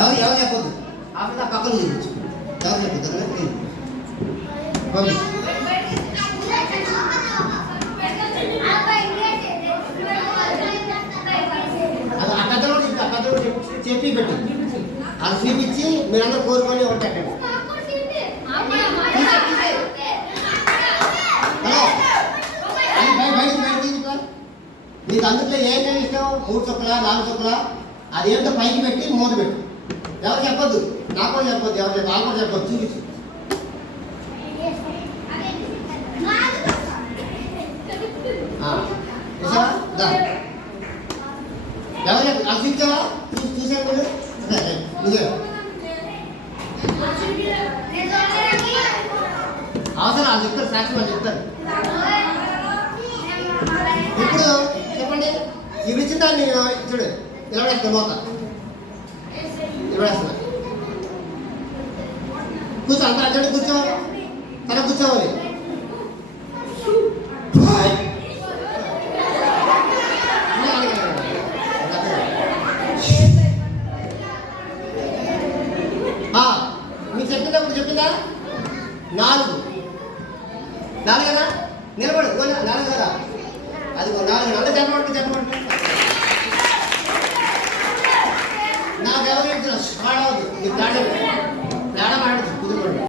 ఎవరు చెప్పొద్దు అప్పుడు పక్కన చూపించు ఎవరు చెప్పొద్దు ఆ పెద్దలో చెప్పి పెట్టు అది చూపించి మీరందరూ కోరుకొని ఉంటారు. మీకు అందులో ఏమేమి ఇష్టం 3 చుక్కలా 4 చుక్కలా అదేంటో పైకి పెట్టి మూత పెట్టు. ఎవరు చెప్పొద్దు, నాకు కూడా చెప్పొద్దు, ఎవరు చెప్పు వాళ్ళు కూడా చెప్పొద్దు. చూపించు ఎవరు చెప్పు అది చూపించావా చూసాను మీరు నువ్వే అవసరం వాళ్ళు చెప్తారు, సాక్షి వాళ్ళు చెప్తారు. ఇప్పుడు చెప్పండి ఇవి ఇచ్చిన దాన్ని చూడు నిలబడేస్తాను మోత నిలబడేస్తున్నా కూర్చో అంత అర్జెంట్ కూర్చో తన కూర్చోవాలి. మీకు చెప్పినప్పుడు చెప్పిందా 4 కదా నిలబడు 4 కదా అది 4 అంటే చెప్పమంటే నాకు ఎవరు పాడవద్దు నీకు